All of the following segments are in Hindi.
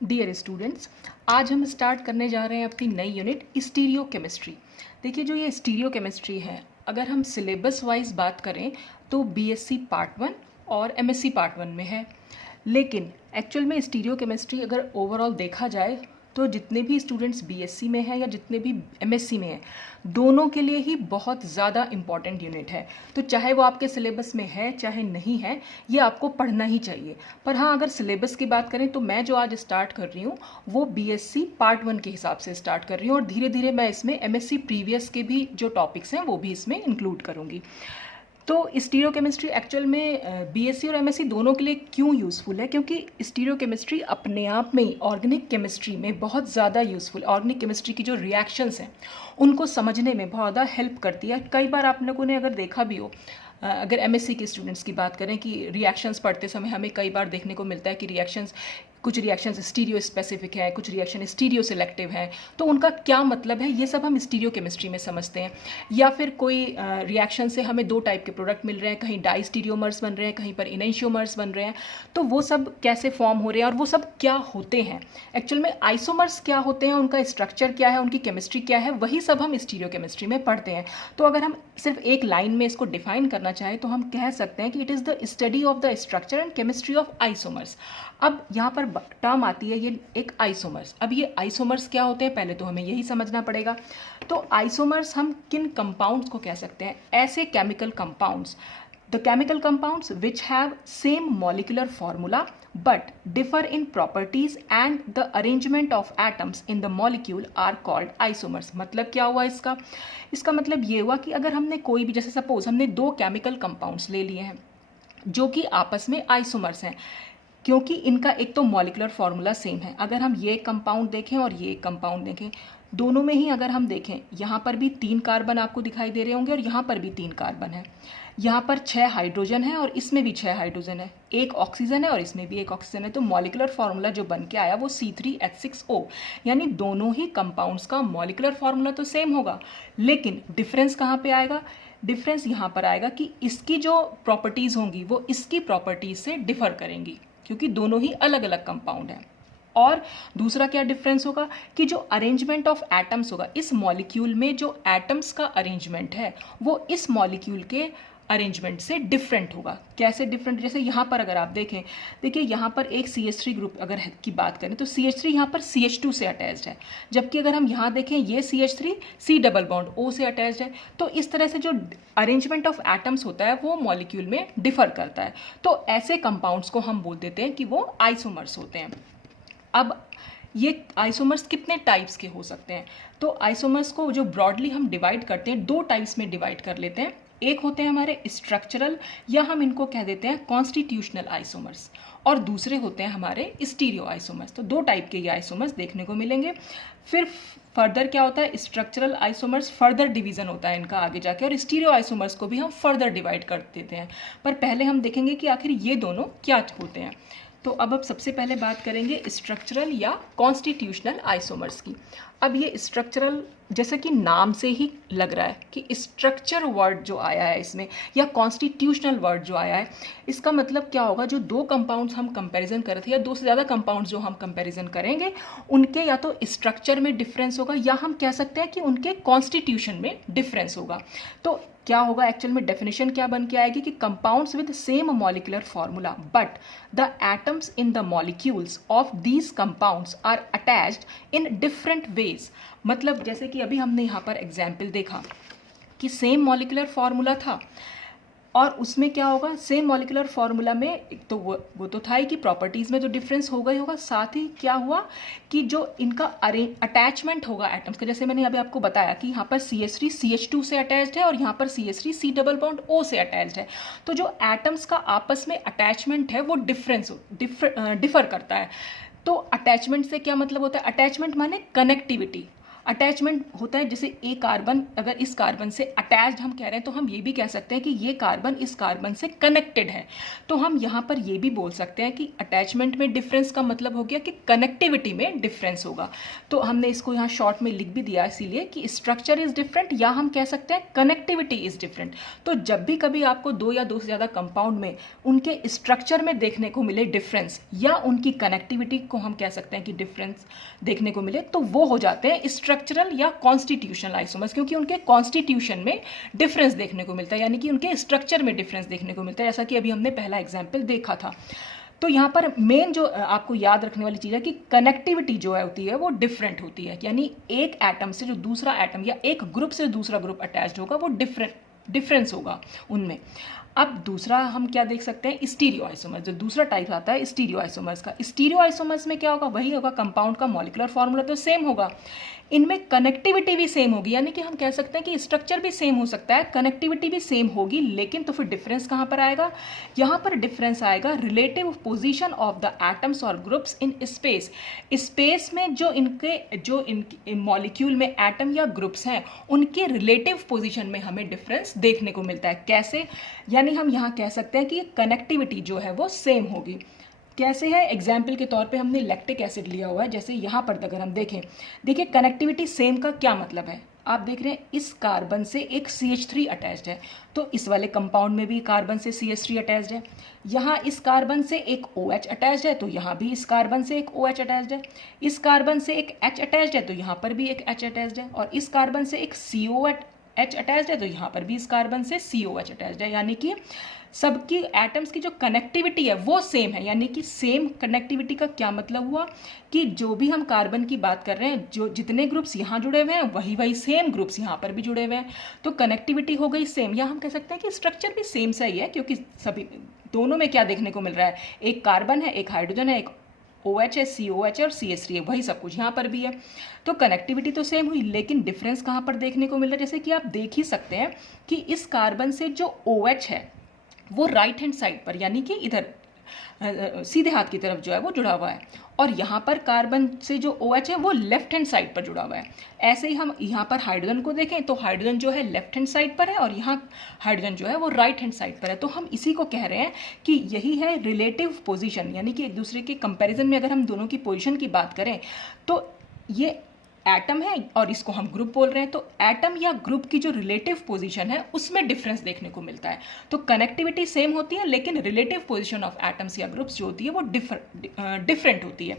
डियर स्टूडेंट्स, आज हम स्टार्ट करने जा रहे हैं अपनी नई यूनिट स्टीरियो केमिस्ट्री। देखिए, जो ये स्टीरियो केमिस्ट्री है, अगर हम सिलेबस वाइज बात करें तो बीएससी पार्ट 1 और एमएससी पार्ट 1 में है। लेकिन एक्चुअल में स्टीरियो केमिस्ट्री अगर ओवरऑल देखा जाए तो जितने भी स्टूडेंट्स बीएससी में हैं या जितने भी एमएससी में हैं, दोनों के लिए ही बहुत ज़्यादा इम्पॉर्टेंट यूनिट है। तो चाहे वो आपके सिलेबस में है चाहे नहीं है, ये आपको पढ़ना ही चाहिए। पर हाँ, अगर सिलेबस की बात करें तो मैं जो आज स्टार्ट कर रही हूँ वो बीएससी पार्ट 1 के हिसाब से स्टार्ट कर रही हूँ, और धीरे धीरे मैं इसमें एमएससी प्रीवियस के भी जो टॉपिक्स हैं वो भी इसमें इंक्लूड करूँगी। तो स्टीरियो केमिस्ट्री एक्चुअल में बीएससी और एमएससी दोनों के लिए क्यों यूज़फुल है? क्योंकि स्टीरियो केमिस्ट्री अपने आप में ही ऑर्गेनिक केमिस्ट्री में बहुत ज़्यादा यूज़फुल, ऑर्गेनिक केमिस्ट्री की जो रिएक्शंस हैं उनको समझने में बहुत ज़्यादा हेल्प करती है। कई बार आप लोगों ने अगर देखा भी हो, अगर एमएससी के स्टूडेंट्स की बात करें कि रिएक्शंस पढ़ते समय हमें कई बार देखने को मिलता है कि कुछ रिएक्शंस स्टीरियो स्पेसिफिक है, कुछ रिएक्शन स्टीरियो सिलेक्टिव है, तो उनका क्या मतलब है ये सब हम स्टीरियो केमिस्ट्री में समझते हैं। या फिर कोई रिएक्शन से हमें दो टाइप के प्रोडक्ट मिल रहे हैं, कहीं डाई स्टीरियोमर्स बन रहे हैं, कहीं पर इनेंशियोमर्स बन रहे हैं, तो वो सब कैसे फॉर्म हो रहे हैं और वो सब क्या होते हैं, एक्चुअल में आइसोमर्स क्या होते हैं, उनका स्ट्रक्चर क्या है, उनकी केमिस्ट्री क्या है, वही सब हम स्टीरियो केमिस्ट्री में पढ़ते हैं। तो अगर हम सिर्फ एक लाइन में इसको डिफाइन करना चाहें तो हम कह सकते हैं कि it is the study of the structure and chemistry of isomers. अब यहाँ पर टर्म आती है ये एक आइसोमर्स। अब ये आइसोमर्स क्या होते हैं, पहले तो हमें यही समझना पड़ेगा। तो आइसोमर्स हम किन कंपाउंड्स को कह सकते हैं? ऐसे chemical compounds, the chemical compounds which have same molecular formula but differ in properties and the arrangement of atoms in the molecule are called isomers। मतलब क्या हुआ इसका मतलब ये हुआ कि अगर हमने कोई भी, जैसे सपोज हमने दो केमिकल कंपाउंड्स ले लिए हैं जो कि आपस में आइसोमर्स हैं, क्योंकि इनका एक तो मॉलिक्यूलर फॉर्मूला सेम है। अगर हम ये कंपाउंड देखें और ये कंपाउंड देखें, दोनों में ही अगर हम देखें, यहाँ पर भी 3 कार्बन आपको दिखाई दे रहे होंगे और यहाँ पर भी 3 कार्बन है। यहाँ पर 6 हाइड्रोजन है और इसमें भी 6 हाइड्रोजन है, एक ऑक्सीजन है और इसमें भी एक ऑक्सीजन है। तो मॉलिक्यूलर फॉर्मूला जो बन के आया वो C3H6O, यानी दोनों ही कंपाउंड्स का मॉलिक्यूलर फॉर्मूला तो सेम होगा, लेकिन डिफरेंस कहाँ पे आएगा? डिफरेंस यहाँ पर आएगा कि इसकी जो प्रॉपर्टीज़ होंगी वो इसकी प्रॉपर्टीज से डिफर करेंगी, क्योंकि दोनों ही अलग अलग कंपाउंड हैं। और दूसरा क्या डिफरेंस होगा कि जो अरेंजमेंट ऑफ एटम्स होगा, इस मॉलिक्यूल में जो एटम्स का अरेंजमेंट है वो इस मॉलिक्यूल के अरेंजमेंट से डिफरेंट होगा। कैसे डिफरेंट? जैसे यहाँ पर अगर आप देखें, देखिए यहाँ पर एक CH3 ग्रुप अगर की बात करें तो CH3 यहाँ पर CH2 से अटैच्ड है, जबकि अगर हम यहाँ देखें ये CH3 C double bond O से अटैच्ड है। तो इस तरह से जो अरेंजमेंट ऑफ एटम्स होता है वो मॉलिक्यूल में डिफर करता है। तो ऐसे कंपाउंड्स को हम बोल देते हैं कि वो आइसोमर्स होते हैं। अब ये आइसोमर्स कितने टाइप्स के हो सकते हैं? तो आइसोमर्स को जो ब्रॉडली हम डिवाइड करते हैं, 2 टाइप्स में डिवाइड कर लेते हैं। एक होते हैं हमारे स्ट्रक्चरल, या हम इनको कह देते हैं कॉन्स्टिट्यूशनल आइसोमर्स, और दूसरे होते हैं हमारे स्टीरियो आइसोमर्स। तो 2 टाइप के ये आइसोमर्स देखने को मिलेंगे। फिर फर्दर क्या होता है, स्ट्रक्चरल आइसोमर्स फर्दर डिवीजन होता है इनका आगे जाके, और स्टीरियो आइसोमर्स को भी हम फर्दर डिवाइड कर देते हैं। पर पहले हम देखेंगे कि आखिर ये दोनों क्या होते हैं। तो अब सबसे पहले बात करेंगे स्ट्रक्चरल या कॉन्स्टिट्यूशनल आइसोमर्स की। अब ये स्ट्रक्चरल, जैसा कि नाम से ही लग रहा है कि स्ट्रक्चर वर्ड जो आया है इसमें, या कॉन्स्टिट्यूशनल वर्ड जो आया है, इसका मतलब क्या होगा? जो 2 कंपाउंड्स हम कंपैरिजन कर रहे थे या 2 से ज़्यादा कंपाउंड्स जो हम कंपैरिजन करेंगे, उनके या तो स्ट्रक्चर में डिफरेंस होगा या हम कह सकते हैं कि उनके कॉन्स्टिट्यूशन में डिफरेंस होगा। तो क्या होगा एक्चुअल में? डेफिनेशन क्या बन के आएगी कि compounds with same molecular formula but the atoms in the molecules of these compounds are attached in different ways. मतलब जैसे कि अभी हमने यहाँ पर एग्जाम्पल देखा कि सेम मॉलिक्यूलर फॉर्मूला था, और उसमें क्या होगा, सेम मॉलिक्यूलर फार्मूला में एक तो वो तो था ही कि प्रॉपर्टीज़ में तो डिफरेंस होगा ही होगा, साथ ही क्या हुआ कि जो इनका अटैचमेंट होगा एटम्स का, जैसे मैंने अभी आपको बताया कि यहाँ पर CH3 CH2 से अटैच्ड है और यहाँ पर CH3 C double bond O से अटैच्ड है। तो जो एटम्स का आपस में अटैचमेंट है वो डिफर करता है। तो अटैचमेंट से क्या मतलब होता है? अटैचमेंट माने कनेक्टिविटी। अटैचमेंट होता है, जैसे ए कार्बन अगर इस कार्बन से अटैच्ड हम कह रहे हैं तो हम ये भी कह सकते हैं कि ये कार्बन इस कार्बन से कनेक्टेड है। तो हम यहाँ पर ये भी बोल सकते हैं कि अटैचमेंट में डिफरेंस का मतलब हो गया कि कनेक्टिविटी में डिफरेंस होगा। तो हमने इसको यहाँ शॉर्ट में लिख भी दिया इसीलिए कि स्ट्रक्चर इज डिफरेंट, या हम कह सकते हैं कनेक्टिविटी इज डिफरेंट। तो जब भी कभी आपको दो या दो से ज़्यादा कंपाउंड में उनके स्ट्रक्चर में देखने को मिले डिफरेंस, या उनकी कनेक्टिविटी को हम कह सकते हैं कि डिफरेंस देखने को मिले, तो वो हो जाते हैं स्ट्रक्चरल या कॉन्स्टिट्यूशनल आइसोमर्स, क्योंकि उनके कॉन्स्टिट्यूशन में डिफरेंस देखने को मिलता है, यानी कि उनके स्ट्रक्चर में डिफरेंस देखने को मिलता है, जैसा कि अभी हमने पहला एग्जाम्पल देखा था। तो यहाँ पर मेन जो आपको याद रखने वाली चीज़ है कि कनेक्टिविटी जो है होती है वो डिफरेंट होती है, यानी एक एटम से जो दूसरा एटम या एक ग्रुप से दूसरा ग्रुप अटैच्ड होगा वो डिफरेंस होगा उनमें। अब दूसरा हम क्या देख सकते हैं, स्टीरियो आइसोमर्स। जो दूसरा टाइप आता है स्टीरियो आइसोमर्स का, स्टीरियो आइसोमर्स में क्या होगा, वही होगा, कंपाउंड का मॉलिक्यूलर फॉर्मूला तो सेम होगा, इनमें कनेक्टिविटी भी सेम होगी, यानी कि हम कह सकते हैं कि स्ट्रक्चर भी सेम हो सकता है, कनेक्टिविटी भी सेम होगी, लेकिन तो फिर डिफरेंस कहाँ पर आएगा, यहाँ पर डिफरेंस आएगा relative position of the atoms और ग्रुप्स इन स्पेस। स्पेस में जो इनके मॉलिक्यूल में एटम या ग्रुप्स हैं उनके रिलेटिव पोजीशन में हमें डिफरेंस देखने को मिलता है। कैसे, यानी हम यहाँ कह सकते हैं कि कनेक्टिविटी जो है वो सेम होगी। कैसे है, एग्जाम्पल के तौर पे हमने लैक्टिक एसिड लिया हुआ है, जैसे यहाँ पर अगर हम देखें, देखिए कनेक्टिविटी सेम का क्या मतलब है, आप देख रहे हैं इस कार्बन से एक CH3 अटैच्ड है, तो इस वाले कंपाउंड में भी कार्बन से CH3 अटैच्ड है, यहाँ इस कार्बन से एक OH अटैच्ड है, तो यहाँ भी इस कार्बन से एक OH अटैच्ड है, इस कार्बन से एक H अटैच्ड है, तो यहाँ पर भी एक H अटैच्ड है, और इस कार्बन से एक COH अटैच्ड है, तो यहाँ पर भी इस कार्बन से COH अटैच्ड है, यानी कि सबकी एटम्स की जो कनेक्टिविटी है वो सेम है। यानी कि सेम कनेक्टिविटी का क्या मतलब हुआ कि जो भी हम कार्बन की बात कर रहे हैं, जो जितने ग्रुप्स यहाँ जुड़े हुए हैं वही सेम ग्रुप्स यहाँ पर भी जुड़े हुए हैं, तो कनेक्टिविटी हो गई सेम। या हम कह सकते हैं कि स्ट्रक्चर भी सेम सा ही है, क्योंकि सभी दोनों में क्या देखने को मिल रहा है, एक कार्बन है, एक हाइड्रोजन है, एक OH है, COH है और CH3 है, वही सब कुछ यहाँ पर भी है। तो कनेक्टिविटी तो सेम हुई, लेकिन डिफरेंस कहाँ पर देखने को मिल रहा है, जैसे कि आप देख ही सकते हैं कि इस कार्बन से जो OH है वो राइट हैंड साइड पर, यानी कि इधर सीधे हाथ की तरफ जो है वो जुड़ा हुआ है, और यहाँ पर कार्बन से जो OH है वो लेफ्ट हैंड साइड पर जुड़ा हुआ है। ऐसे ही हम यहाँ पर हाइड्रोजन को देखें तो हाइड्रोजन जो है लेफ्ट हैंड साइड पर है और यहाँ हाइड्रोजन जो है वो राइट हैंड साइड पर है। तो हम इसी को कह रहे हैं कि यही है रिलेटिव पोजीशन, यानी कि एक दूसरे के कंपैरिजन में अगर हम दोनों की पोजीशन की बात करें तो ये एटम है और इसको हम ग्रुप बोल रहे हैं, तो एटम या ग्रुप की जो रिलेटिव पोजीशन है उसमें डिफरेंस देखने को मिलता है। तो कनेक्टिविटी सेम होती है, लेकिन रिलेटिव पोजीशन ऑफ एटम्स या ग्रुप्स जो होती है वो डिफरेंट होती है।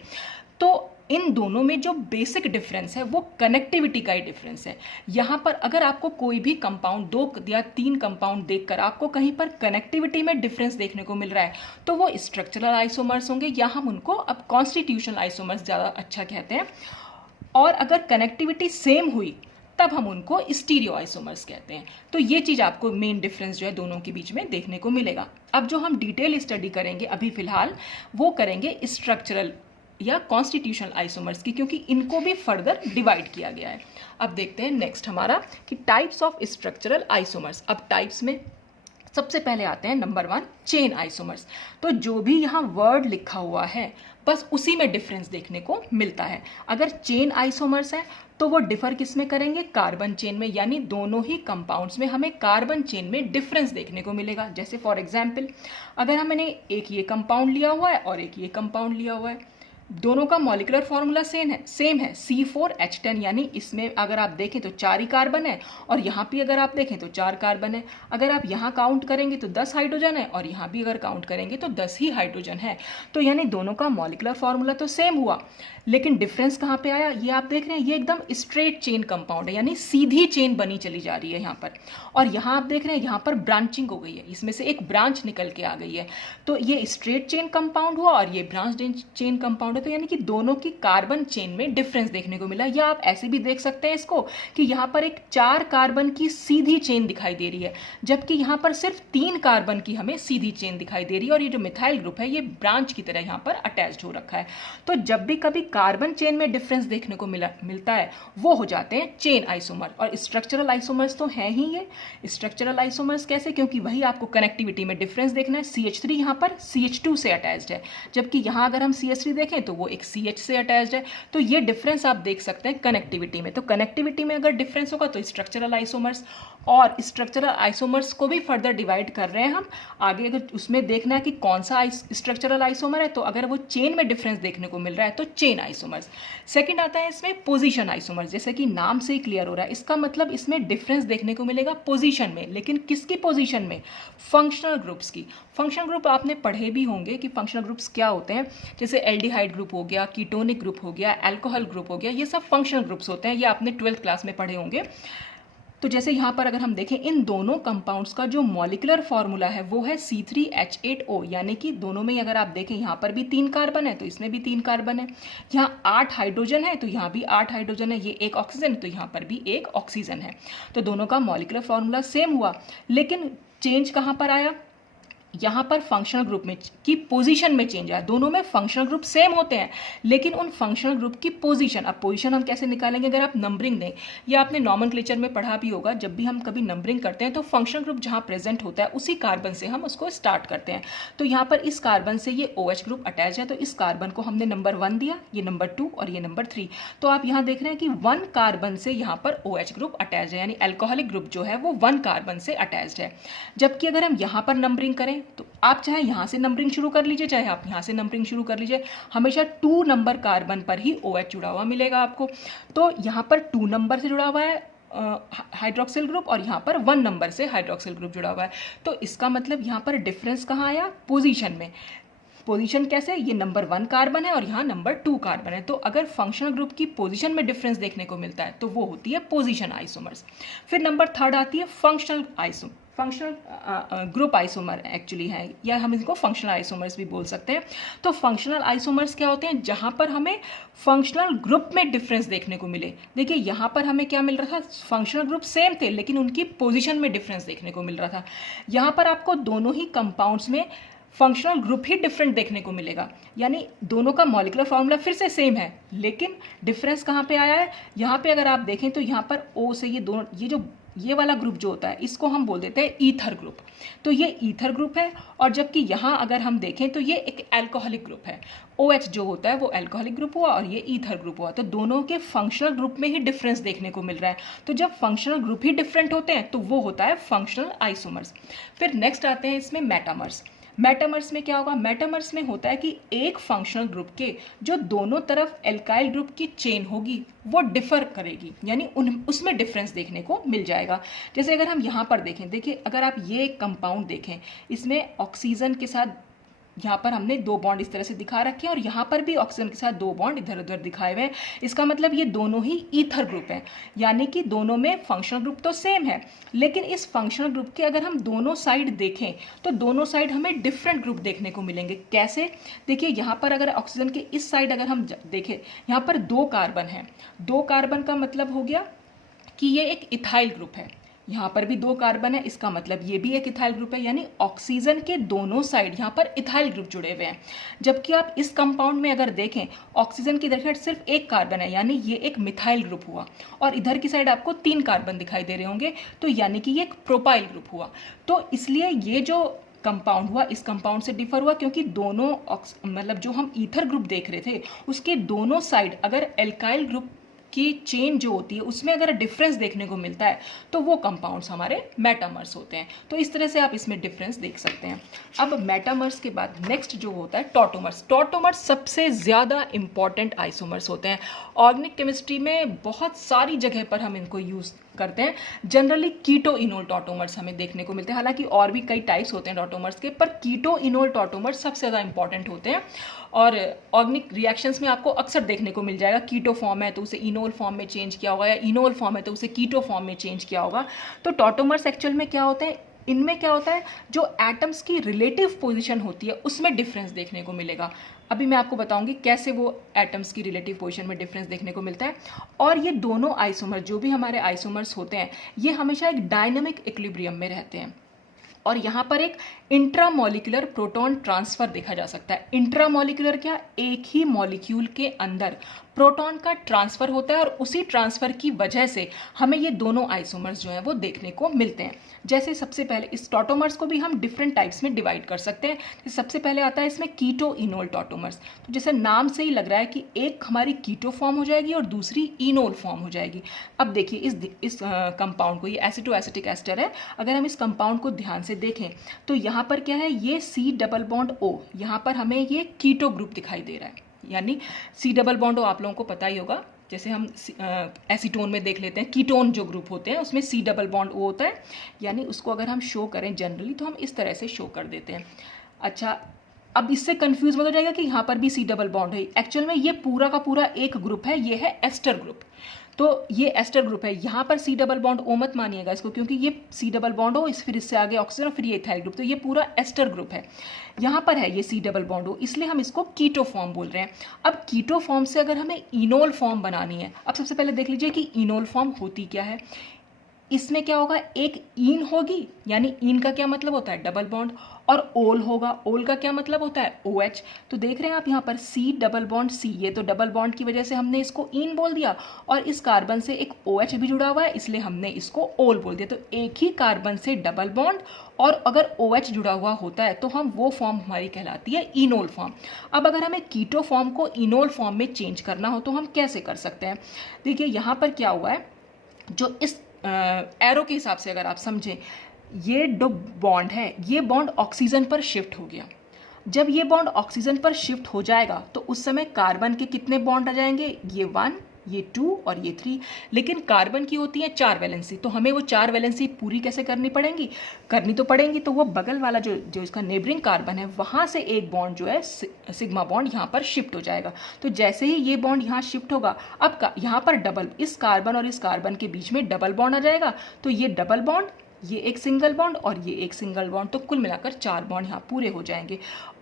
तो इन दोनों में जो बेसिक डिफरेंस है वो कनेक्टिविटी का ही डिफरेंस है। यहाँ पर अगर आपको कोई भी कंपाउंड, 2 या 3 कंपाउंड देखकर आपको कहीं पर कनेक्टिविटी में डिफरेंस देखने को मिल रहा है तो वो स्ट्रक्चरल आइसोमर्स होंगे, या हम उनको अब कॉन्स्टिट्यूशनल आइसोमर्स ज़्यादा अच्छा कहते हैं। और अगर कनेक्टिविटी सेम हुई तब हम उनको स्टीरियो आइसोमर्स कहते हैं। तो ये चीज़ आपको मेन डिफरेंस जो है दोनों के बीच में देखने को मिलेगा। अब जो हम डिटेल स्टडी करेंगे अभी फिलहाल वो करेंगे स्ट्रक्चरल या कॉन्स्टिट्यूशनल आइसोमर्स की, क्योंकि इनको भी फर्दर डिवाइड किया गया है। अब देखते हैं नेक्स्ट हमारा कि टाइप्स ऑफ स्ट्रक्चरल आइसोमर्स। अब टाइप्स में सबसे पहले आते हैं नंबर 1 चेन आइसोमर्स। तो जो भी यहाँ वर्ड लिखा हुआ है बस उसी में डिफरेंस देखने को मिलता है। अगर चेन आइसोमर्स है तो वो डिफर किस में करेंगे, कार्बन चेन में, यानी दोनों ही कंपाउंड्स में हमें कार्बन चेन में डिफरेंस देखने को मिलेगा। जैसे फॉर एग्जांपल अगर हमने एक ये कंपाउंड लिया हुआ है और एक ये कंपाउंड लिया हुआ है, दोनों का मॉलिक्यूलर फॉर्मूला सेम है C4H10, यानी इसमें अगर आप देखें तो 4 ही कार्बन है और यहाँ भी अगर आप देखें तो 4 कार्बन है। अगर आप यहाँ काउंट करेंगे तो 10 हाइड्रोजन है और यहाँ भी अगर काउंट करेंगे तो 10 ही हाइड्रोजन है। तो यानी दोनों का मॉलिक्यूलर फॉर्मूला तो सेम हुआ, लेकिन डिफरेंस कहाँ पे आया, ये आप देख रहे हैं ये एकदम स्ट्रेट चेन कंपाउंड है, यानी सीधी चेन बनी चली जा रही है यहाँ पर। और यहाँ आप देख रहे हैं यहाँ पर ब्रांचिंग हो गई है, इसमें से एक ब्रांच निकल के आ गई है। तो ये स्ट्रेट चेन कंपाउंड हुआ और ये ब्रांच चेन कंपाउंड है। तो यानी कि दोनों की कार्बन चेन में डिफरेंस देखने को मिला। या आप ऐसे भी देख सकते हैं इसको कि यहाँ पर एक 4 कार्बन की सीधी चेन दिखाई दे रही है, जबकि यहाँ पर सिर्फ 3 कार्बन की हमें सीधी चेन दिखाई दे रही है और ये जो मिथाइल ग्रुप है ये ब्रांच की तरह यहाँ पर अटैच्ड हो रखा है। तो जब भी कभी कार्बन चेन में डिफरेंस देखने को मिलता है वो हो जाते हैं चेन आइसोमर। और स्ट्रक्चरल आइसोमर्स तो हैं ही ये। स्ट्रक्चरल आइसोमर्स कैसे, क्योंकि वही आपको कनेक्टिविटी में डिफरेंस देखना है। CH3 यहाँ पर CH2 से अटैच्ड है, जबकि यहाँ अगर हम CH3 देखें तो वो एक CH से अटैच्ड है। तो ये डिफरेंस आप देख सकते हैं कनेक्टिविटी में। तो कनेक्टिविटी में अगर डिफरेंस होगा तो स्ट्रक्चरल आइसोमर्स, और स्ट्रक्चरल आइसोमर्स को भी फर्दर डिवाइड कर रहे हैं हम आगे। अगर उसमें देखना है कि कौन सा स्ट्रक्चरल आइसोमर है, तो अगर वो चेन में डिफरेंस देखने को मिल रहा है तो चेन आइसोमर्स। सेकंड आता है इसमें पोजीशन आइसोमर्स, जैसे कि नाम से ही क्लियर हो रहा है, इसका मतलब इसमें डिफरेंस देखने को मिलेगा पोजीशन में। लेकिन किसकी पोजीशन में? फंक्शनल ग्रुप्स की। फंक्शनल ग्रुप आपने पढ़े भी होंगे कि फंक्शनल ग्रुप्स क्या होते हैं, जैसे एल्डिहाइड ग्रुप हो गया, कीटोनिक ग्रुप हो गया, अल्कोहल ग्रुप हो गया, ये सब फंक्शनल ग्रुप्स होते हैं। ये आपने 12th क्लास में पढ़े होंगे। तो जैसे यहाँ पर अगर हम देखें, इन दोनों कंपाउंड्स का जो मॉलिक्यूलर फॉर्मूला है वो है C3H8O, यानी कि दोनों में अगर आप देखें यहाँ पर भी 3 कार्बन है तो इसमें भी 3 कार्बन है, यहाँ 8 हाइड्रोजन है तो यहाँ भी 8 हाइड्रोजन है, ये एक ऑक्सीजन तो यहाँ पर भी एक ऑक्सीजन है। तो दोनों का मॉलिक्यूलर फॉर्मूला सेम हुआ, लेकिन चेंज कहाँ पर आया? यहाँ पर फंक्शनल ग्रुप में की पोजीशन में चेंज आया। दोनों में फंक्शनल ग्रुप सेम होते हैं, लेकिन उन फंक्शनल ग्रुप की पोजीशन, अब पोजीशन हम कैसे निकालेंगे? अगर आप नंबरिंग दें, या आपने नॉमेनक्लेचर में पढ़ा भी होगा, जब भी हम कभी नंबरिंग करते हैं तो फंक्शनल ग्रुप जहाँ प्रेजेंट होता है उसी कार्बन से हम उसको स्टार्ट करते हैं। तो यहाँ पर इस कार्बन से ये OH ग्रुप अटैच है, तो इस कार्बन को हमने नंबर 1 दिया, ये नंबर 2 और ये नंबर 3। तो आप यहाँ देख रहे हैं कि 1 कार्बन से यहाँ पर OH ग्रुप अटैच है, यानी एल्कोहलिक ग्रुप जो है वो 1 कार्बन से अटैच्ड है। जबकि अगर हम यहाँ पर नंबरिंग करें तो आप चाहे यहाँ से नंबरिंग शुरू कर लीजिए, चाहे आप यहाँ से नंबरिंग शुरू कर लीजिए, हमेशा 2 नंबर कार्बन पर ही OH जुड़ा हुआ मिलेगा आपको। तो यहाँ पर 2 नंबर से जुड़ा हुआ है हाइड्रोक्सिल ग्रुप, और यहाँ पर 1 नंबर से हाइड्रोक्सिल ग्रुप जुड़ा हुआ है। तो इसका मतलब यहाँ पर डिफरेंस कहाँ आया? पोजीशन में। पोजीशन कैसे? ये नंबर 1 कार्बन है और यहाँ नंबर 2 कार्बन है। तो अगर फंक्शनल ग्रुप की पोजीशन में डिफरेंस देखने को मिलता है तो वो होती है पोजीशन आइसोमर्स। फिर नंबर 3 आती है फंक्शनल ग्रुप आइसोमर एक्चुअली है, या हम इसको फंक्शनल आइसोमर्स भी बोल सकते हैं। तो फंक्शनल आइसोमर्स क्या होते हैं? जहाँ पर हमें फंक्शनल ग्रुप में डिफरेंस देखने को मिले। देखिए यहाँ पर हमें क्या मिल रहा था? फंक्शनल ग्रुप सेम थे, लेकिन उनकी पोजीशन में डिफरेंस देखने को मिल रहा था। यहाँ पर आपको दोनों ही कंपाउंड्स में फंक्शनल ग्रुप ही डिफरेंट देखने को मिलेगा, यानी दोनों का मॉलिक्यूलर फॉर्मूला फिर से सेम है, लेकिन डिफरेंस कहाँ पे आया है? यहाँ पे अगर आप देखें तो यहाँ पर O से ये वाला ग्रुप जो होता है इसको हम बोल देते हैं ईथर ग्रुप। तो ये ईथर ग्रुप है, और जबकि यहाँ अगर हम देखें तो ये एक एल्कोहलिक ग्रुप है। OH जो होता है वो एल्कोहलिक ग्रुप हुआ और ये ईथर ग्रुप हुआ। तो दोनों के फंक्शनल ग्रुप में ही डिफरेंस देखने को मिल रहा है। तो जब फंक्शनल ग्रुप ही डिफरेंट होते हैं तो वो होता है फंक्शनल आइसोमर्स। फिर नेक्स्ट आते हैं इसमें मेटामर्स। मेटामर्स में क्या होगा? मेटामर्स में होता है कि एक फंक्शनल ग्रुप के जो दोनों तरफ एल्काइल ग्रुप की चेन होगी वो डिफर करेगी, यानी उसमें डिफरेंस देखने को मिल जाएगा। जैसे अगर हम यहाँ पर देखें, देखिए अगर आप ये कंपाउंड देखें, इसमें ऑक्सीजन के साथ यहाँ पर हमने 2 बॉन्ड इस तरह से दिखा रखे हैं और यहाँ पर भी ऑक्सीजन के साथ 2 बॉन्ड इधर उधर दिखाए हुए हैं। इसका मतलब ये दोनों ही ईथर ग्रुप हैं, यानी कि दोनों में फंक्शनल ग्रुप तो सेम है, लेकिन इस फंक्शनल ग्रुप के अगर हम दोनों साइड देखें तो दोनों साइड हमें डिफरेंट ग्रुप देखने को मिलेंगे। कैसे? देखिए यहाँ पर अगर ऑक्सीजन के इस साइड अगर हम देखें, यहाँ पर 2 कार्बन है। 2 कार्बन का मतलब हो गया कि ये एक इथाइल ग्रुप है। यहाँ पर भी 2 कार्बन है, इसका मतलब ये भी एक इथाइल ग्रुप है, यानी ऑक्सीजन के दोनों साइड यहाँ पर इथाइल ग्रुप जुड़े हुए हैं। जबकि आप इस कंपाउंड में अगर देखें, ऑक्सीजन की इधर सिर्फ 1 कार्बन है, यानी ये एक मिथाइल ग्रुप हुआ, और इधर की साइड आपको 3 कार्बन दिखाई दे रहे होंगे, तो यानी कि ये एक प्रोपाइल ग्रुप हुआ। तो इसलिए ये जो कंपाउंड हुआ इस कंपाउंड से डिफर हुआ, क्योंकि दोनों मतलब जो हम ईथर ग्रुप देख रहे थे उसके दोनों साइड अगर एल्काइल ग्रुप की चेन जो होती है उसमें अगर डिफरेंस देखने को मिलता है तो वो कंपाउंड्स हमारे मेटामर्स होते हैं। तो इस तरह से आप इसमें डिफरेंस देख सकते हैं। अब मेटामर्स के बाद नेक्स्ट जो होता है टॉटोमर्स। टॉटोमर्स सबसे ज़्यादा इंपॉर्टेंट आइसोमर्स होते हैं। ऑर्गेनिक केमिस्ट्री में बहुत सारी जगह पर हम इनको यूज़ करते हैं। जनरली कीटो इनोल टॉटोमर्स हमें देखने को मिलते हैं, हालांकि और भी कई टाइप्स होते हैं टॉटोमर्स के, पर कीटो इनोल टॉटोमर्स सबसे ज़्यादा इंपॉर्टेंट होते हैं। और ऑर्गेनिक रिएक्शंस में आपको अक्सर देखने को मिल जाएगा, कीटो फॉर्म है तो उसे इनोल फॉर्म में चेंज किया होगा, या इनोल फॉर्म है तो उसे कीटो फॉर्म में चेंज किया होगा। तो टॉटोमर्स एक्चुअल में क्या होते हैं? इनमें क्या होता है, जो एटम्स की रिलेटिव पोजीशन होती है उसमें डिफरेंस देखने को मिलेगा। अभी मैं आपको बताऊंगी कैसे वो एटम्स की रिलेटिव पोजीशन में डिफरेंस देखने को मिलता है। और ये दोनों आइसोमर जो भी हमारे आइसोमर्स होते हैं ये हमेशा एक डायनामिक इक्विलिब्रियम में रहते हैं। और यहाँ पर एक इंट्रामॉलिक्यूलर प्रोटॉन ट्रांसफर देखा जा सकता है। इंट्रामॉलिक्यूलर क्या, एक ही मॉलिक्यूल के अंदर प्रोटॉन का ट्रांसफर होता है और उसी ट्रांसफर की वजह से हमें ये दोनों आइसोमर्स जो हैं वो देखने को मिलते हैं। जैसे सबसे पहले इस टॉटोमर्स को भी हम डिफरेंट टाइप्स में डिवाइड कर सकते हैं। सबसे पहले आता है इसमें कीटो इनोल टॉटोमर्स। तो जैसे नाम से ही लग रहा है कि एक हमारी कीटो फॉर्म हो जाएगी और दूसरी इनोल फॉर्म हो जाएगी। अब देखिए इस कंपाउंड को, ये एसिटो एसिटिक एस्टर है, अगर हम इस कंपाउंड को ध्यान से देखें तो यहाँ पर क्या है, ये C डबल बॉन्ड O, यहाँ पर हमें ये कीटो ग्रुप दिखाई दे रहा है। यानी C डबल बॉन्ड O आप लोगों को पता ही होगा, जैसे हम एसीटोन में देख लेते हैं, कीटोन जो ग्रुप होते हैं उसमें C डबल बॉन्ड O होता है। यानी उसको अगर हम शो करें जनरली तो हम इस तरह से शो कर देते हैं। अच्छा, अब इससे कंफ्यूज मत हो जाएगा कि यहाँ पर भी C डबल बॉन्ड है। एक्चुअल में ये पूरा का पूरा एक ग्रुप है, ये है एस्टर ग्रुप। तो ये एस्टर ग्रुप है, यहाँ पर C डबल बॉन्ड O मत मानिएगा इसको, क्योंकि ये C डबल बॉन्ड O, फिर इससे आगे ऑक्सीजन और फिर ये इथाइल ग्रुप, तो ये पूरा एस्टर ग्रुप है। यहाँ पर है ये C डबल बॉन्ड O, इसलिए हम इसको कीटो फॉर्म बोल रहे हैं। अब कीटो फॉर्म से अगर हमें इनोल फॉर्म बनानी है, अब सबसे पहले देख लीजिए कि इनोल फॉर्म होती क्या है। इसमें क्या होगा, एक ईन होगी, यानी ईन का क्या मतलब होता है, डबल बॉन्ड, और ओल होगा, ओल का क्या मतलब होता है, OH। तो देख रहे हैं आप यहाँ पर C डबल बॉन्ड C, ये तो डबल बॉन्ड की वजह से हमने इसको ईन बोल दिया, और इस कार्बन से एक OH भी जुड़ा हुआ है इसलिए हमने इसको ओल बोल दिया। तो एक ही कार्बन से डबल बॉन्ड और अगर OH जुड़ा हुआ होता है तो हम वो फॉर्म हमारी कहलाती है इनोल फॉर्म। अब अगर हमें कीटो फॉर्म को इनोल फॉर्म में चेंज करना हो तो हम कैसे कर सकते हैं। देखिए यहाँ पर क्या हुआ है, जो इस एरो के हिसाब से अगर आप समझें, ये जो बॉन्ड है ये बॉन्ड ऑक्सीजन पर शिफ्ट हो गया। जब ये बॉन्ड ऑक्सीजन पर शिफ्ट हो जाएगा तो उस समय कार्बन के कितने बॉन्ड आ जाएंगे, ये 1, ये 2 और ये 3। लेकिन कार्बन की होती है 4 वैलेंसी, तो हमें वो 4 वैलेंसी पूरी कैसे करनी तो पड़ेंगी। तो वो बगल वाला जो इसका नेबरिंग कार्बन है वहाँ से एक बॉन्ड जो है सिग्मा बॉन्ड यहाँ पर शिफ्ट हो जाएगा। तो जैसे ही ये बॉन्ड यहाँ शिफ्ट होगा, अब यहाँ पर डबल, इस कार्बन और इस कार्बन के बीच में डबल बॉन्ड आ जाएगा। तो ये डबल बॉन्ड, ये एक सिंगल बॉन्ड और ये एक सिंगल बॉन्ड, तो कुल मिलाकर 4 बॉन्ड यहाँ पूरे हो जाएंगे।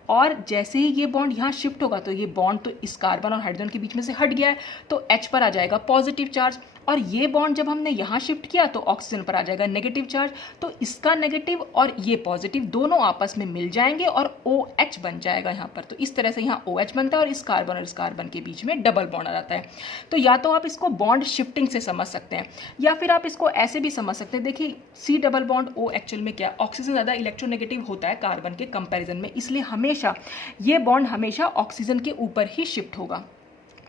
और जैसे ही ये बॉन्ड यहाँ शिफ्ट होगा तो ये बॉन्ड तो इस कार्बन और हाइड्रोजन के बीच में से हट गया है, तो H पर आ जाएगा पॉजिटिव चार्ज, और ये बॉन्ड जब हमने यहाँ शिफ्ट किया तो ऑक्सीजन पर आ जाएगा नेगेटिव चार्ज। तो इसका नेगेटिव और ये पॉजिटिव दोनों आपस में मिल जाएंगे और OH बन जाएगा यहाँ पर। तो इस तरह से यहाँ OH बनता है और इस कार्बन के बीच में डबल बॉन्ड आ जाता है। तो या तो आप इसको बॉन्ड शिफ्टिंग से समझ सकते हैं या फिर आप इसको ऐसे भी समझ सकते हैं। देखिए C double bond O actual में क्या, ऑक्सीजन ज़्यादा इलेक्ट्रोनेगेटिव होता है कार्बन के कंपेरिजन में, इसलिए हमेशा ये बॉन्ड हमेशा ऑक्सीजन के ऊपर ही शिफ्ट होगा।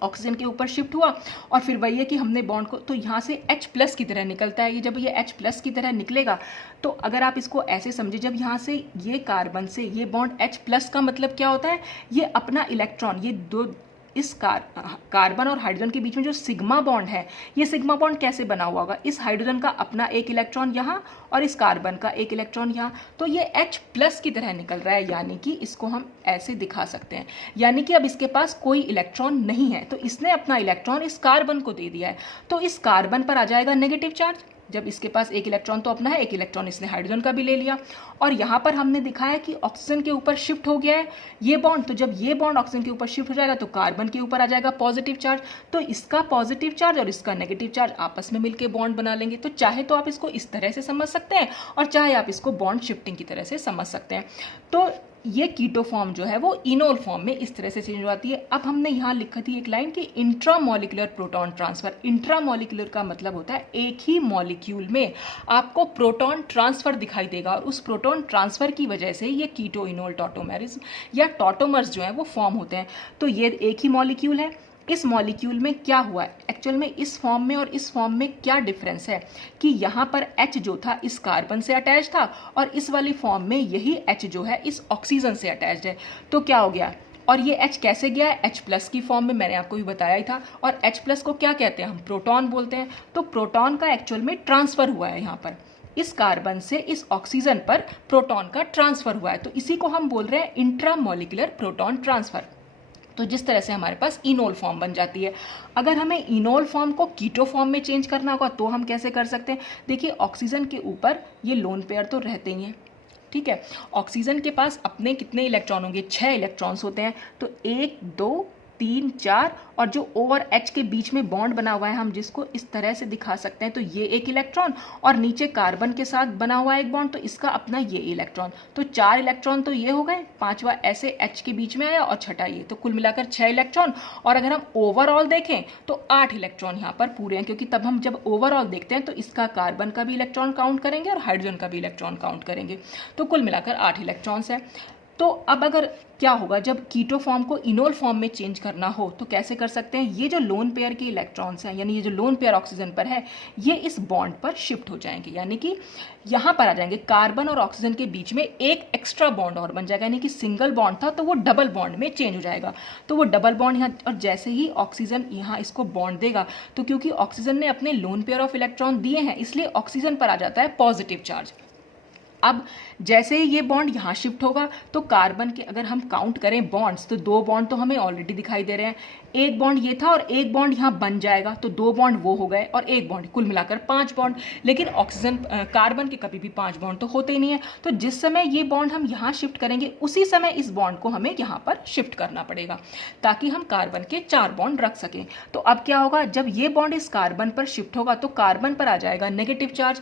ऑक्सीजन के ऊपर शिफ्ट हुआ और फिर वही है कि हमने बॉन्ड को, तो यहाँ से H प्लस की तरह निकलता है। ये जब ये H प्लस की तरह निकलेगा तो अगर आप इसको ऐसे समझे, जब यहाँ से ये कार्बन से ये बॉन्ड H प्लस का मतलब क्या होता है, ये अपना इलेक्ट्रॉन, ये दो इस कार्बन और हाइड्रोजन के बीच में जो सिग्मा बॉन्ड है, ये सिग्मा बॉन्ड कैसे बना हुआ होगा, इस हाइड्रोजन का अपना एक इलेक्ट्रॉन यहाँ और इस कार्बन का एक इलेक्ट्रॉन यहाँ, तो ये H प्लस की तरह निकल रहा है। यानी कि इसको हम ऐसे दिखा सकते हैं, यानी कि अब इसके पास कोई इलेक्ट्रॉन नहीं है, तो इसने अपना इलेक्ट्रॉन इस कार्बन को दे दिया है, तो इस कार्बन पर आ जाएगा नेगेटिव चार्ज। जब इसके पास एक इलेक्ट्रॉन तो अपना है, एक इलेक्ट्रॉन इसने हाइड्रोजन का भी ले लिया, और यहाँ पर हमने दिखाया कि ऑक्सीजन के ऊपर शिफ्ट हो गया है ये बॉन्ड। तो जब ये बॉन्ड ऑक्सीजन के ऊपर शिफ्ट हो जाएगा तो कार्बन के ऊपर आ जाएगा पॉजिटिव चार्ज, तो इसका पॉजिटिव चार्ज और इसका नेगेटिव चार्ज आपस में मिलकर बॉन्ड बना लेंगे। तो चाहे तो आप इसको इस तरह से समझ सकते हैं और चाहे आप इसको बॉन्ड शिफ्टिंग की तरह से समझ सकते हैं। तो ये कीटो फॉर्म जो है वो इनोल फॉर्म में इस तरह से चेंज हो जाती है। अब हमने यहाँ लिखी थी एक लाइन कि इंट्रामॉलिक्यूलर प्रोटॉन ट्रांसफर। इंट्रामॉलिक्यूलर का मतलब होता है एक ही मॉलिक्यूल में आपको प्रोटॉन ट्रांसफर दिखाई देगा और उस प्रोटॉन ट्रांसफर की वजह से ये कीटो इनोल टॉटोमेरिज्म या टॉटोमर्स जो है वो फॉर्म होते हैं। तो ये एक ही मॉलिक्यूल है, इस मॉलिक्यूल में क्या हुआ है एक्चुअल में, इस फॉर्म में और इस फॉर्म में क्या डिफरेंस है कि यहाँ पर H जो था इस कार्बन से अटैच था और इस वाली फॉर्म में यही H जो है इस ऑक्सीजन से अटैच्ड है। तो क्या हो गया, और ये H कैसे गया है, H प्लस की फॉर्म में, मैंने आपको भी बताया ही था। और H प्लस को क्या कहते हैं, हम प्रोटॉन बोलते हैं। तो प्रोटॉन का एक्चुअल में ट्रांसफर हुआ है, यहाँ पर इस कार्बन से इस ऑक्सीजन पर प्रोटॉन का ट्रांसफर हुआ है, तो इसी को हम बोल रहे हैं इंट्रामॉलिक्यूलर प्रोटॉन ट्रांसफर। तो जिस तरह से हमारे पास इनोल फॉर्म बन जाती है। अगर हमें इनोल फॉर्म को कीटो फॉर्म में चेंज करना होगा तो हम कैसे कर सकते हैं। देखिए ऑक्सीजन के ऊपर ये लोन पेयर तो रहते ही हैं, ठीक है। ऑक्सीजन के पास अपने कितने इलेक्ट्रॉन होंगे, 6 इलेक्ट्रॉन्स होते हैं। तो 1 2 3, 4 और जो O और H के बीच में बॉन्ड बना हुआ है हम जिसको इस तरह से दिखा सकते हैं, तो ये एक इलेक्ट्रॉन और नीचे कार्बन के साथ बना हुआ एक बॉन्ड, तो इसका अपना ये इलेक्ट्रॉन, तो 4 इलेक्ट्रॉन तो ये हो गए, 5वां ऐसे H के बीच में आया और छठा ये, तो कुल मिलाकर 6 इलेक्ट्रॉन। और अगर हम ओवरऑल देखें तो 8 इलेक्ट्रॉन यहाँ पर पूरे हैं, क्योंकि तब हम जब ओवरऑल देखते हैं तो इसका कार्बन का भी इलेक्ट्रॉन काउंट करेंगे और हाइड्रोजन का भी इलेक्ट्रॉन काउंट करेंगे, तो कुल मिलाकर 8 इलेक्ट्रॉन्स है। तो अब अगर क्या होगा जब कीटो फॉर्म को इनोल फॉर्म में चेंज करना हो तो कैसे कर सकते हैं, ये जो लोन पेयर के इलेक्ट्रॉन्स हैं, यानी ये जो लोन पेयर ऑक्सीजन पर है, ये इस बॉन्ड पर शिफ्ट हो जाएंगे, यानी कि यहाँ पर आ जाएंगे, कार्बन और ऑक्सीजन के बीच में एक एक्स्ट्रा बॉन्ड और बन जाएगा, यानी कि सिंगल बॉन्ड था तो वो डबल बॉन्ड में चेंज हो जाएगा, तो वो डबल बॉन्ड यहाँ, और जैसे ही ऑक्सीजन यहाँ इसको बॉन्ड देगा तो क्योंकि ऑक्सीजन ने अपने लोन पेयर ऑफ इलेक्ट्रॉन दिए हैं इसलिए ऑक्सीजन पर आ जाता है पॉजिटिव चार्ज। अब जैसे ही ये बॉन्ड यहाँ शिफ्ट होगा तो कार्बन के अगर हम काउंट करें बॉन्ड्स तो 2 बॉन्ड तो हमें ऑलरेडी दिखाई दे रहे हैं, एक बॉन्ड ये था और एक बॉन्ड यहाँ बन जाएगा, तो 2 बॉन्ड वो हो गए और एक बॉन्ड, कुल मिलाकर 5 बॉन्ड। लेकिन ऑक्सीजन कार्बन के कभी भी 5 बॉन्ड तो होते ही नहीं है, तो जिस समय ये बॉन्ड हम यहाँ शिफ्ट करेंगे उसी समय इस बॉन्ड को हमें यहाँ पर शिफ्ट करना पड़ेगा ताकि हम कार्बन के 4 बॉन्ड रख सकें। तो अब क्या होगा, जब ये बॉन्ड इस कार्बन पर शिफ्ट होगा तो कार्बन पर आ जाएगा नेगेटिव चार्ज,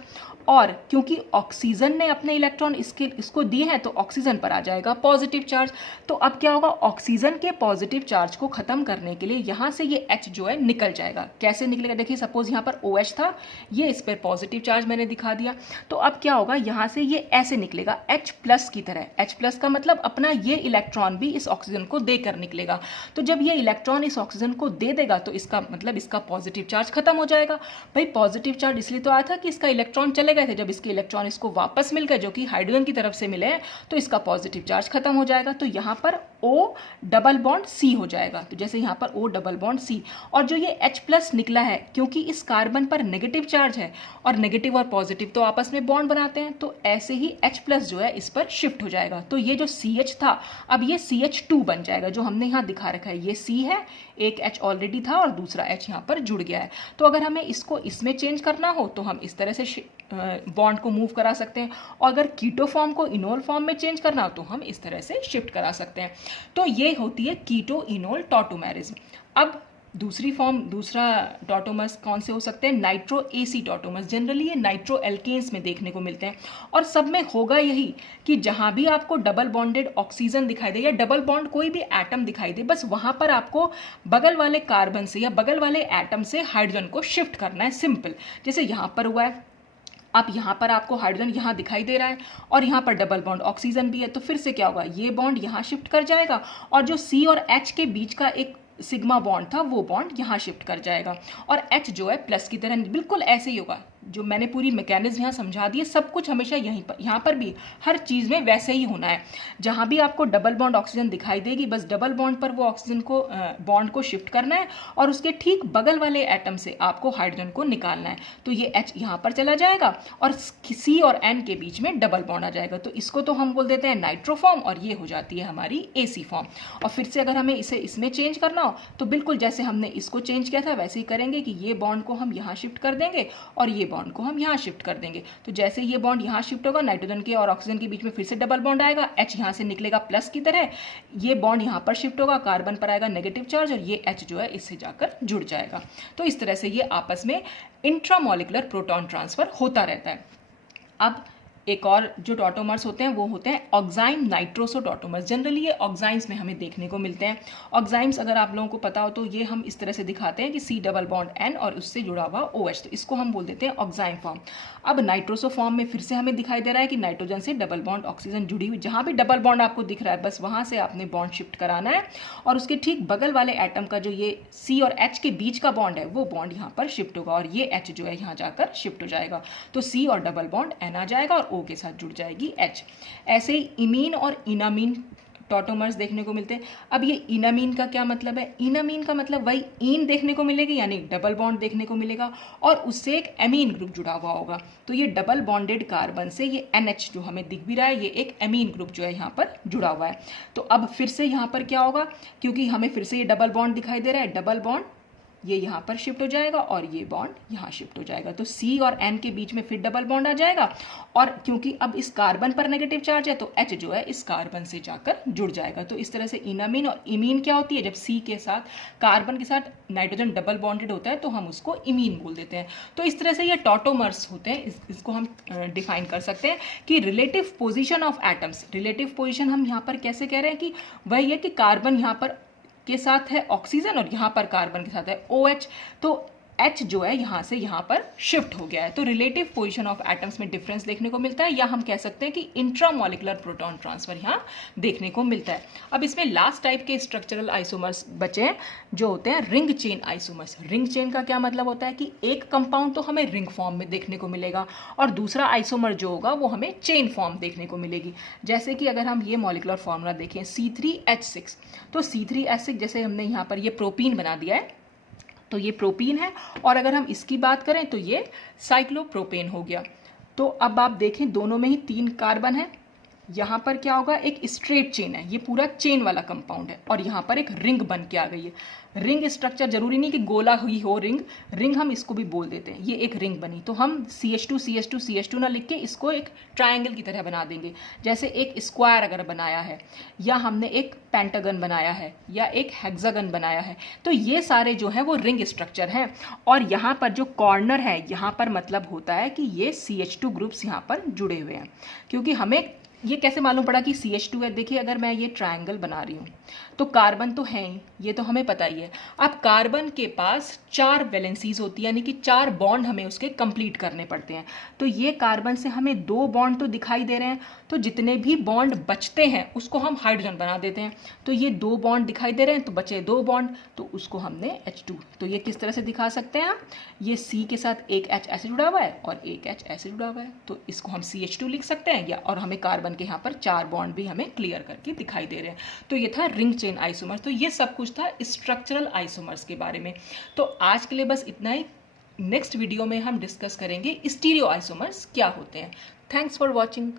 और क्योंकि ऑक्सीजन ने अपने इलेक्ट्रॉन इसको दिए हैं तो ऑक्सीजन पर आ जाएगा पॉजिटिव चार्ज। तो अब क्या होगा, ऑक्सीजन के पॉजिटिव चार्ज को खत्म करने के लिए यहाँ से ये H जो है निकल जाएगा। कैसे निकलेगा, देखिए सपोज यहाँ पर OH था, ये इस पर पॉजिटिव चार्ज मैंने दिखा दिया, तो अब क्या होगा, यहाँ से ये ऐसे निकलेगा H+ की तरह। H+ का मतलब अपना ये इलेक्ट्रॉन भी इस ऑक्सीजन को देकर निकलेगा, तो जब ये इलेक्ट्रॉन इस ऑक्सीजन को दे देगा तो इसका मतलब इसका पॉजिटिव चार्ज खत्म हो जाएगा। भाई पॉजिटिव चार्ज इसलिए तो आया था कि इसका इलेक्ट्रॉन चले गए थे, जब इसके इलेक्ट्रॉन इसको वापस मिल गए जो कि हाइड्रोजन की तरफ से मिले हैं तो इसका पॉजिटिव चार्ज खत्म हो जाएगा, तो यहाँ पर O+C हो जाएगा, तो जैसे यहाँ पर O+C, और जो ये H+ निकला है क्योंकि इस कार्बन पर नेगेटिव चार्ज है और नेगेटिव और पॉजिटिव तो आपस में बॉन्ड बनाते हैं, तो ऐसे ही H+ जो है इस पर शिफ्ट हो जाएगा, तो ये जो CH था अब ये CH2 बन जाएगा, जो हमने यहाँ दिखा रखा है, ये C है, एक H ऑलरेडी था और दूसरा H यहाँ पर जुड़ गया है। तो अगर हमें इसको इसमें चेंज करना हो तो हम इस तरह से बॉन्ड को मूव करा सकते हैं, और अगर कीटो फॉर्म को इनोल फॉर्म में चेंज करना हो तो हम इस तरह से शिफ्ट करा सकते हैं। तो ये होती है कीटो इनोल टॉटोमेरिज्म। अब दूसरा टॉटोमर्स कौन से हो सकते हैं, नाइट्रो AC टॉटोमर्स। जनरली ये नाइट्रो एल्केन्स में देखने को मिलते हैं और सब में होगा यही कि जहाँ भी आपको डबल बॉन्डेड ऑक्सीजन दिखाई दे या डबल बॉन्ड कोई भी एटम दिखाई दे, बस वहाँ पर आपको बगल वाले कार्बन से या बगल वाले एटम से हाइड्रोजन को शिफ्ट करना है, सिंपल। जैसे यहाँ पर हुआ है, अब यहाँ पर आपको हाइड्रोजन यहाँ दिखाई दे रहा है और यहाँ पर डबल बॉन्ड ऑक्सीजन भी है, तो फिर से क्या होगा, ये बॉन्ड यहाँ शिफ्ट कर जाएगा और जो C और H के बीच का एक सिग्मा बॉन्ड था वो बॉन्ड यहाँ शिफ्ट कर जाएगा, और H जो है प्लस की तरह बिल्कुल ऐसे ही होगा। जो मैंने पूरी मैकेनिज्म यहाँ समझा दी है, सब कुछ हमेशा यहाँ पर भी हर चीज़ में वैसे ही होना है। जहाँ भी आपको डबल बॉन्ड ऑक्सीजन दिखाई देगी बस डबल बॉन्ड पर वो ऑक्सीजन को बॉन्ड को शिफ्ट करना है और उसके ठीक बगल वाले एटम से आपको हाइड्रोजन को निकालना है, तो ये H यहाँ पर चला जाएगा और C और N के बीच में डबल बॉन्ड आ जाएगा, तो इसको तो हम बोल देते हैं नाइट्रो फॉर्म और ये हो जाती है हमारी AC फॉर्म। और फिर से अगर हमें इसे इसमें चेंज करना हो तो बिल्कुल जैसे हमने इसको चेंज किया था वैसे ही करेंगे कि ये बॉन्ड को हम यहाँ शिफ्ट कर देंगे और ये बॉन्ड को हम यहाँ शिफ्ट कर देंगे, तो जैसे ये बॉन्ड यहाँ शिफ्ट होगा नाइट्रोजन के और ऑक्सीजन के बीच में फिर से डबल बॉन्ड आएगा, H यहाँ से निकलेगा प्लस की तरह, ये बॉन्ड यहाँ पर शिफ्ट होगा, कार्बन पर आएगा नेगेटिव चार्ज और ये H जो है इससे जाकर जुड़ जाएगा। तो इस तरह से ये आपस में इंट्रामोलिकुलर प्रोटॉन ट्रांसफर होता रहता है। अब एक और जो टॉटोमर्स होते हैं वो होते हैं ऑक्साइम नाइट्रोसो टॉटोमर्स। जनरली ये ऑक्साइम्स में हमें देखने को मिलते हैं। ऑक्साइम्स अगर आप लोगों को पता हो तो ये हम इस तरह से दिखाते हैं कि C+N और उससे जुड़ा हुआ OH, तो इसको हम बोल देते हैं ऑक्साइम फॉर्म। अब नाइट्रोसो फॉर्म में फिर से हमें दिखाई दे रहा है कि नाइट्रोजन से डबल बॉन्ड ऑक्सीजन जुड़ी हुई, जहाँ भी डबल बॉन्ड आपको दिख रहा है बस वहाँ से आपने बॉन्ड शिफ्ट कराना है और उसके ठीक बगल वाले एटम का जो ये C और H के बीच का बॉन्ड है वो बॉन्ड यहाँ पर शिफ्ट होगा और ये H जो है यहाँ जाकर शिफ्ट हो जाएगा, तो C और डबल बॉन्ड N आ जाएगा और O के साथ जुड़ जाएगी H। ऐसे ही इमीन और इनामीन टॉटोमर्स देखने को मिलते हैं। अब ये इनामीन का क्या मतलब है, इनामीन का मतलब वही ईन देखने को मिलेगी यानी डबल बॉन्ड देखने को मिलेगा और उससे एक एमीन ग्रुप जुड़ा हुआ होगा, तो ये डबल बॉन्डेड कार्बन से ये NH जो हमें दिख भी रहा है ये एक एमीन ग्रुप जो है यहाँ पर जुड़ा हुआ है। तो अब फिर से यहाँ पर क्या होगा, क्योंकि हमें फिर से ये डबल बॉन्ड दिखाई दे रहा है, डबल बॉन्ड ये यहाँ पर शिफ्ट हो जाएगा और ये बॉन्ड यहाँ शिफ्ट हो जाएगा। तो C और N के बीच में फिर डबल बॉन्ड आ जाएगा, और क्योंकि अब इस कार्बन पर नेगेटिव चार्ज है तो H जो है इस कार्बन से जाकर जुड़ जाएगा। तो इस तरह से इनामीन और इमीन क्या होती है, जब C के साथ कार्बन के साथ नाइट्रोजन डबल बॉन्डेड होता है तो हम उसको इमीन बोल देते हैं। तो इस तरह से ये टॉटोमर्स होते हैं, इसको हम डिफाइन कर सकते हैं कि relative position of atoms. Relative position हम यहाँ पर कैसे कह रहे हैं कि वही है कि कार्बन यहाँ पर के साथ है ऑक्सीजन और यहाँ पर कार्बन के साथ है OH, तो H जो है यहाँ से यहाँ पर शिफ्ट हो गया है। तो रिलेटिव पोजीशन ऑफ एटम्स में डिफरेंस देखने को मिलता है, या हम कह सकते हैं कि इंट्रामोलिकुलर प्रोटॉन ट्रांसफर यहाँ देखने को मिलता है। अब इसमें लास्ट टाइप के स्ट्रक्चरल आइसोमर्स बचे हैं जो होते हैं ring chain isomers. Ring chain का क्या मतलब होता है कि एक कंपाउंड तो हमें रिंग फॉर्म में देखने को मिलेगा और दूसरा आइसोमर जो होगा वो हमें चेन फॉर्म देखने को मिलेगी। जैसे कि अगर हम ये मॉलिकुलर फॉर्मूला देखें C3H6, तो C3H6 जैसे हमने यहाँ पर ये प्रोपीन बना दिया है तो ये प्रोपीन है, और अगर हम इसकी बात करें तो ये साइक्लोप्रोपेन हो गया। तो अब आप देखें दोनों में ही 3 कार्बन है, यहाँ पर क्या होगा, एक स्ट्रेट चेन है, ये पूरा चेन वाला कंपाउंड है, और यहाँ पर एक रिंग बन के आ गई है। रिंग स्ट्रक्चर जरूरी नहीं कि गोला ही हो, रिंग हम इसको भी बोल देते हैं। ये एक रिंग बनी तो हम CH2 ना लिख के इसको एक ट्रायंगल की तरह बना देंगे। जैसे एक स्क्वायर अगर बनाया है, या हमने एक पेंटागन बनाया है, या एक हेक्सागन बनाया है, तो ये सारे जो है वो रिंग स्ट्रक्चर हैं। और यहाँ पर जो कॉर्नर है, यहाँ पर मतलब होता है कि ये CH2 ग्रुप्स यहाँ पर जुड़े हुए हैं। क्योंकि हमें ये कैसे मालूम पड़ा कि CH2 है, देखिए अगर मैं ये ट्रायंगल बना रही हूँ तो कार्बन तो है ही, ये तो हमें पता ही है। अब कार्बन के पास 4 वैलेंसीज होती है, यानी कि 4 बॉन्ड हमें उसके कंप्लीट करने पड़ते हैं। तो ये कार्बन से हमें 2 बॉन्ड तो दिखाई दे रहे हैं, तो जितने भी बॉन्ड बचते हैं उसको हम हाइड्रोजन बना देते हैं। तो ये 2 बॉन्ड दिखाई दे रहे हैं तो बचे 2 बॉन्ड, तो उसको हमने H2। तो ये किस तरह से दिखा सकते हैं, ये C के साथ एक H ऐसे जुड़ा हुआ है और एक H ऐसे जुड़ा हुआ है, तो इसको हम CH2 लिख सकते हैं। या और हमें कार्बन के यहाँ पर 4 बॉन्ड भी हमें क्लियर करके दिखाई दे रहे हैं। तो ये था रिंग चेन आइसोमर्स। तो ये सब कुछ था स्ट्रक्चरल आइसोमर्स के बारे में। तो आज के लिए बस इतना ही। नेक्स्ट वीडियो में हम डिस्कस करेंगे स्टीरियो आइसोमर्स क्या होते हैं। Thanks for watching.